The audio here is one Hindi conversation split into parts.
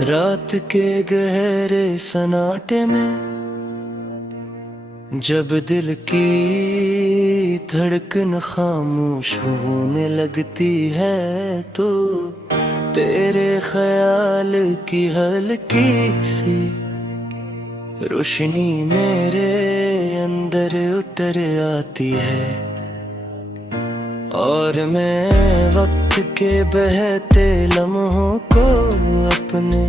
रात के गहरे सन्नाटे में जब दिल की धड़कन खामोश होने लगती है, तो तेरे ख्याल की हल्की सी रोशनी मेरे अंदर उतर आती है, और मैं वक्त के बहते लम्हों को अपने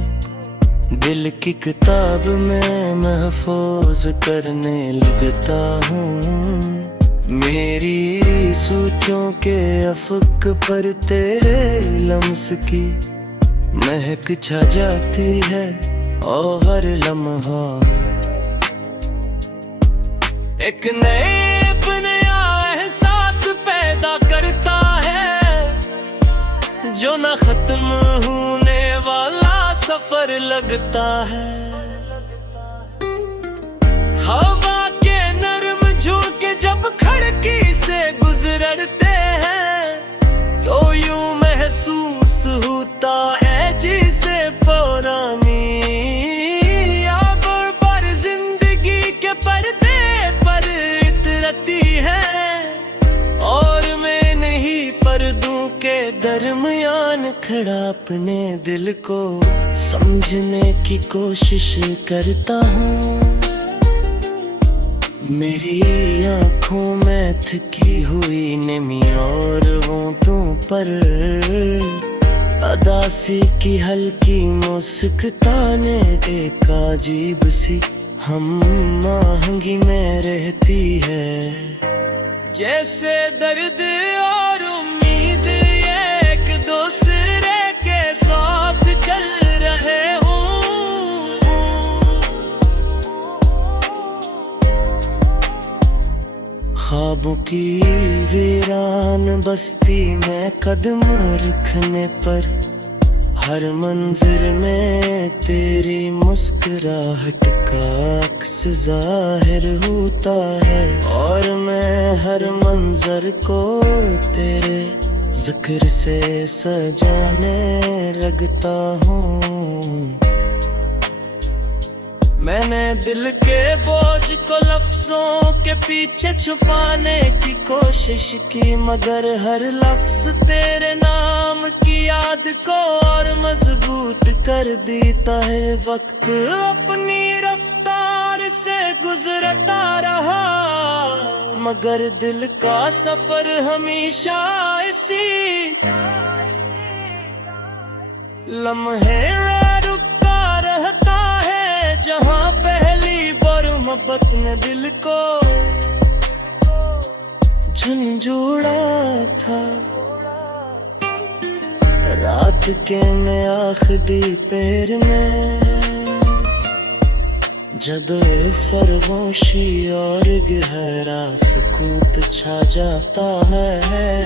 दिल की किताब में महफूज करने लगता हूँ। मेरी सोचों के अफक पर तेरे लम्स की महक छा जाती है, और हर लम्हा एक नए नया एहसास पैदा करता है, जो न खत्म होने वाला सफर लगता है। हवा के नरम झोंके जब खिड़की से गुजरते हैं, तो यूं महसूस होता है जिसे पुरानी यादों पर जिंदगी के पर्दे पर इतरती है, और मैं नहीं पर्दों के दरमियान खड़ा अपने दिल को समझने की कोशिश करता हूँ। मेरी आँखों में थकी हुई नमी और होंठों पर अदासी की हल्की मुस्कान एक अजीब सी हम आहंगी में रहती है, जैसे दर्द और उम्मीद एक दूसरे के साथ चल रहे हों। ख्वाबों की वीरान बस्ती में कदम रखने पर हर मंजिल में तेरी मुस्कुराहट का अक्स जाहिर होता है, और मैं हर मंजर को तेरे जिक्र से सजाने लगता हूँ। मैंने दिल के बोझ को लफ्जों के पीछे छुपाने की कोशिश की, मगर हर लफ्ज तेरे नाम की याद को और मजबूत कर देता है। वक्त अपनी रफ्तार से गुजरता रहा, मगर दिल का सफर हमेशा इसी लम्हे में रुकता रहता है, जहाँ पहली बार मोहब्बत ने दिल को झंझोड़ा था। रात के मैं आखिरी पैर में जब फरगोशी और गहरा सुकूत छा जाता है,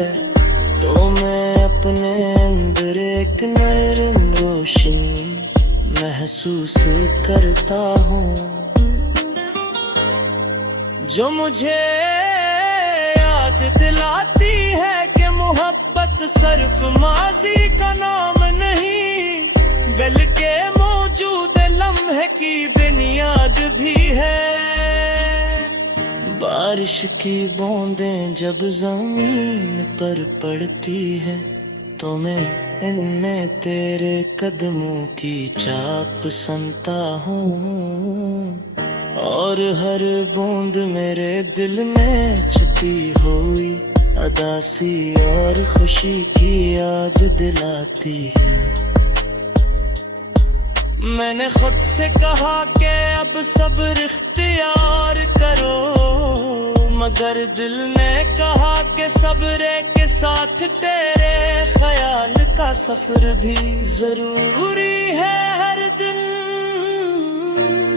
तो मैं अपने अंदर एक नरम रोशनी महसूस करता हूँ, जो मुझे याद दिलाती है कि मोहब्बत सिर्फ माजी का नाम नहीं, बल्कि मौजूद लम्हे की बुनियाद भी है। बारिश की बूंदें जब जमीन पर पड़ती है, तो मैं इनमें तेरे कदमों की छाप सुनता हूँ, और हर बूंद मेरे दिल में छुपी हुई अदासी और खुशी की याद दिलाती है। मैंने खुद से कहा कि अब सब्र इख्तियार करो, मगर दिल ने कहा कि सब्र के साथ तेरे ख्याल का सफर भी जरूरी है। हर दिन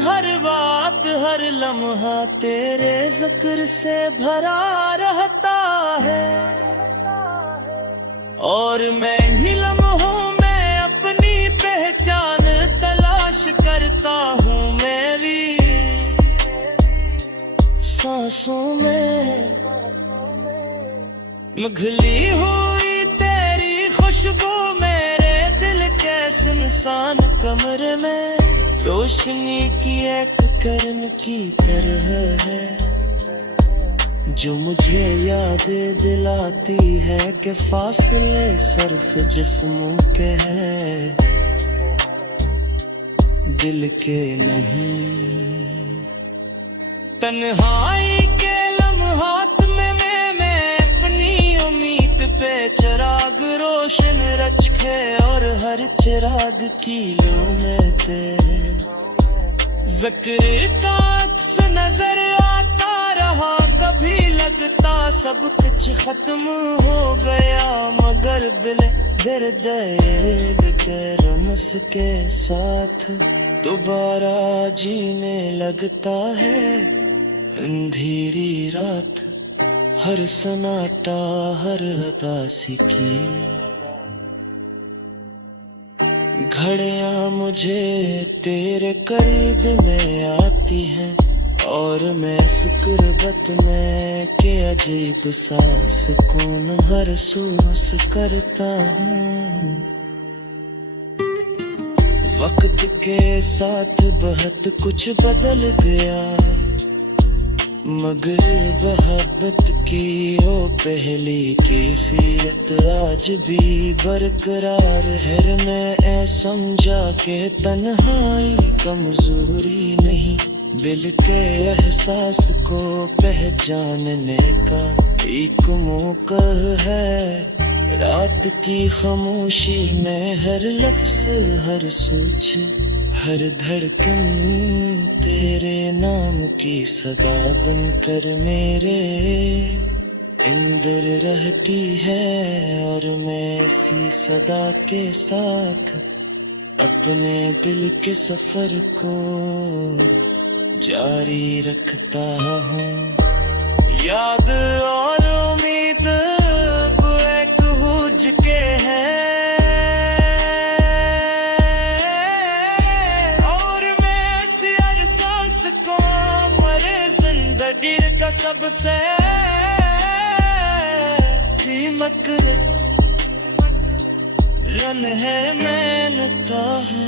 हर बात हर लम्हा तेरे जिक्र से भरा रहता है, और मैं ही लम्हों में अपनी पहचान तलाश करता हूँ। मेरी सांसों में मुगली हुई तेरी खुशबू मेरे दिल के सुनसान कमरे में रोशनी की एक किरण की तरह है जो मुझे याद दिलाती है कि फासले सिर्फ जिस्मों के हैं दिल के नहीं। तन्हाई के लम्हात में मैं अपनी उम्मीद पे चिराग रोशन रखे और हर चिराग की लो में तेरे ज़िक्र का अक्स नजर आता रहा। कभी लगता सब कुछ खत्म हो गया मगर बिरदर्द के रमस के साथ दोबारा जीने लगता है। अंधेरी रात हर सन्नाटा हर उदासी की घड़ियां मुझे तेरे करीब में आती हैं और मैं इस गुर्बत में के अजीब सा सुकून महसूस करता हूँ। वक्त के साथ बहुत कुछ बदल गया मगर मोहब्बत की वो पहली कैफियत आज भी बरकरार है। मैं समझा के तन्हाई कमजोरी नहीं दिल के एहसास को पहचानने का एक मौका है। रात की खामोशी में हर लफ्ज हर सोच हर धड़कन तेरे नाम की सदा बनकर मेरे अंदर रहती है और मैं इसी सदा के साथ अपने दिल के सफर को जारी रखता हूँ। याद और उम्मीद अब एक हुज के हैं दिल का सबसे कीमत लम्हे मेहनता है।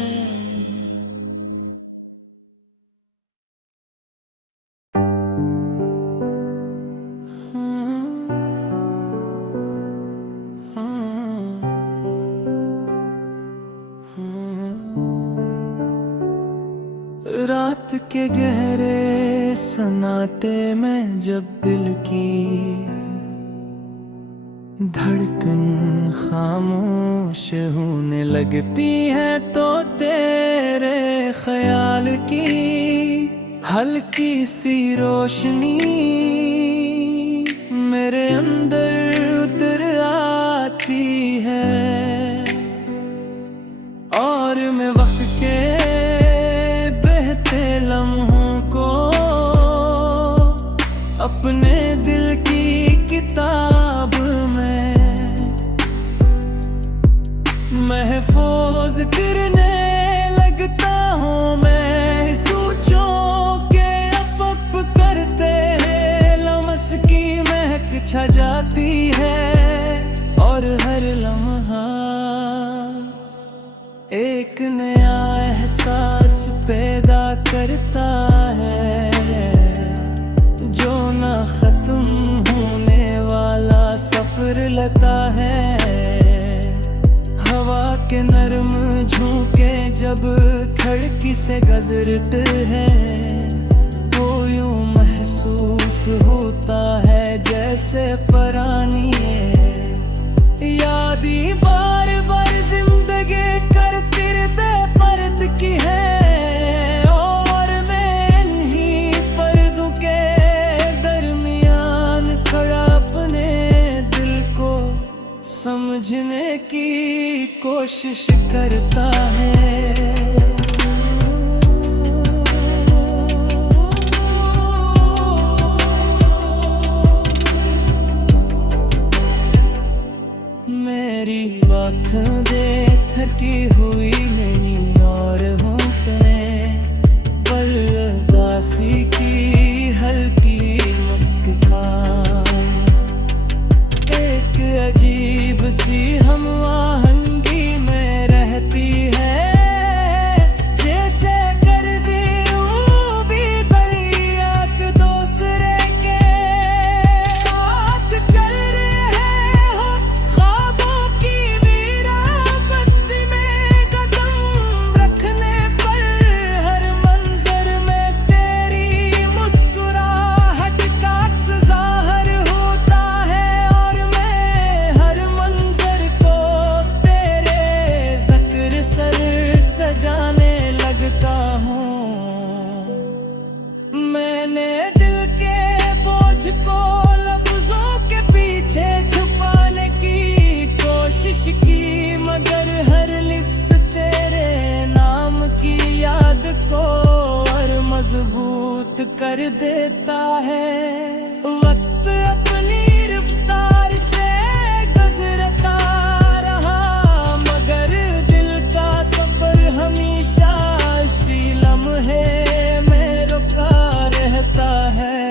रात के गहरे सन्नाटे में जब दिल की धड़कन खामोश होने लगती है तो तेरे ख्याल की हल्की सी रोशनी मेरे अंदर उतर आती है और मैं वक्त के लम्हों को अपने दिल की किताब में महफूज करने लगता हूँ। मैं सोचों के अफप करते हैं लम्स की महक छा जाती है और हर लम्हा एक नया एहसास पैदा करता है जो ना खत्म होने वाला सफर लेता है। हवा के नरम झोंके जब खिड़की से गुजरते हैं तो यूं महसूस होता है जैसे पुरानी यादी बार बार जिंदगी करती रहते पर्द की है और मैं इन्हीं पर्दों के दरमियान खड़ा अपने दिल को समझने की कोशिश करता है। मेरी आँखें दे थकी हुई नहीं और होंठे पर उदासी की हल्की वक्त कर देता है। वक्त अपनी रफ्तार से गुजरता रहा, मगर दिल का सफर हमेशा इसी लम्हे में रुका रहता है।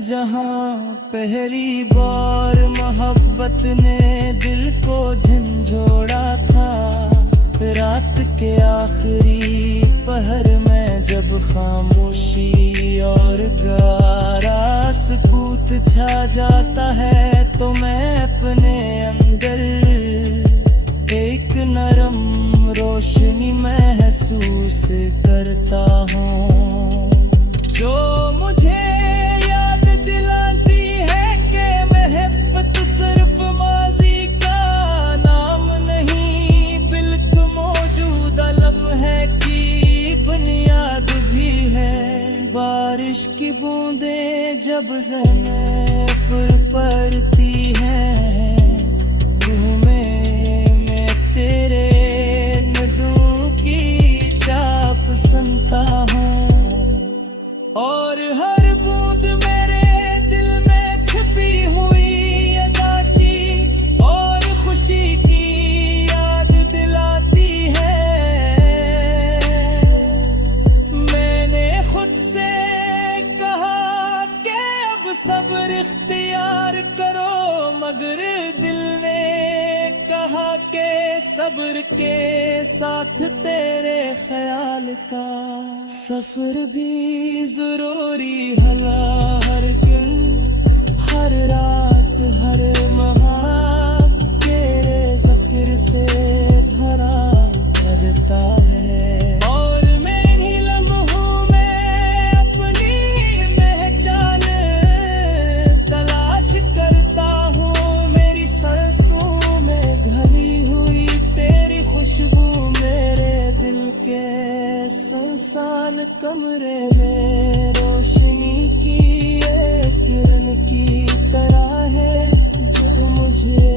जहाँ पहली बार मोहब्बत ने दिल को झंझोड़ा था, रात के आखिरी पहर में जब खामोशी और गारा सुकूत छा जाता है, तो मैं अपने अंदर एक नरम रोशनी महसूस करता हूँ, जो मुझे याद दिलाती है कि मोहब्बत सिर्फ माजी का नाम नहीं, बिल्कुल मौजूदा लम्हे की बुनियाद भी है। बारिश की बूंदें जब ज़मीन पर पड़ती हैं, घूमे मैं तेरे नडू की चाप सुनता हूँ, और हर बूंद मेरे दिल में छिपी हुई अदासी और खुशी की याद दिलाती है। मैंने खुद से कहा कि अब सब्र इख्तियार करो, मगर दिल ने कहा कि सब्र के साथ तेरे ख्याल का सफर भी जरूरी हला। हर दिन हर रात हर महां तेरे ज़िक्र से भरा करता है, और मैं इन्हीं लम्हों में अपनी पहचान तलाश करता हूँ। मेरी सांसों में घली हुई तेरी खुशबू मेरे दिल के सुनसान कमरे में रोशनी की एक किरण की तरह है, जो मुझे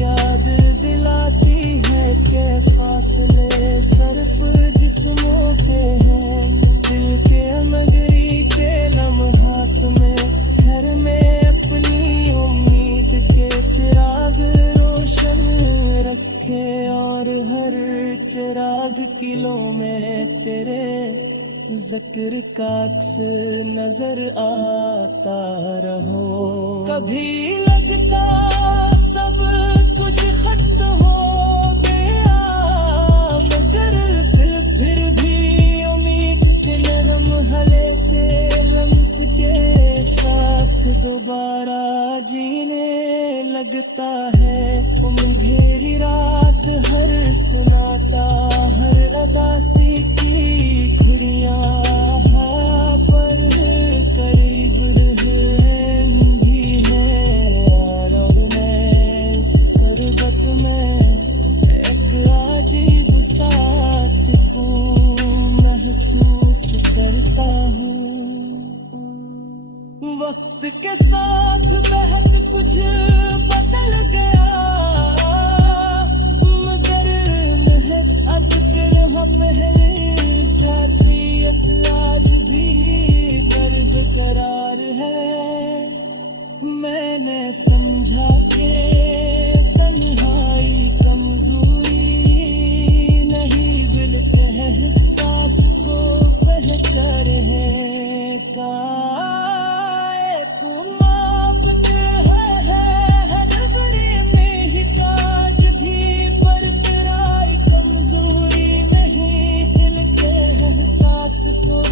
याद दिलाती है कि फासले सिर्फ जिस्मों के हैं। दिल के मगरी के लम्हात में हर में अपनी उम्मीद के चिराग रोशन रखे, और हर चिराग किलों में तेरे ज़िक्र का अक्स नजर आता रहो। कभी लगता सब कुछ खत्म हो गया, मगर दिल फिर भी उम्मीद के नरम हले थे लम्स के साथ दोबारा जीने लगता है। अंधेरी रात हर सन्नाटा हर अदासी की घड़ियां पर करीब भी है, और मैं इस पर्वत में एक अजीब सा सुकून महसूस करता हूँ। वक्त के साथ बहुत कुछ बदल गया, मगर महब पहले कैफियत आज भी दर्द करार है। मैंने समझा कि तन्हाई कमजोरी नहीं, दिल के एहसास को पहचान है का एक मोहब्बत है हर बरी में ही ताज भी बरकरार, कमजोरी नहीं दिल के एहसास को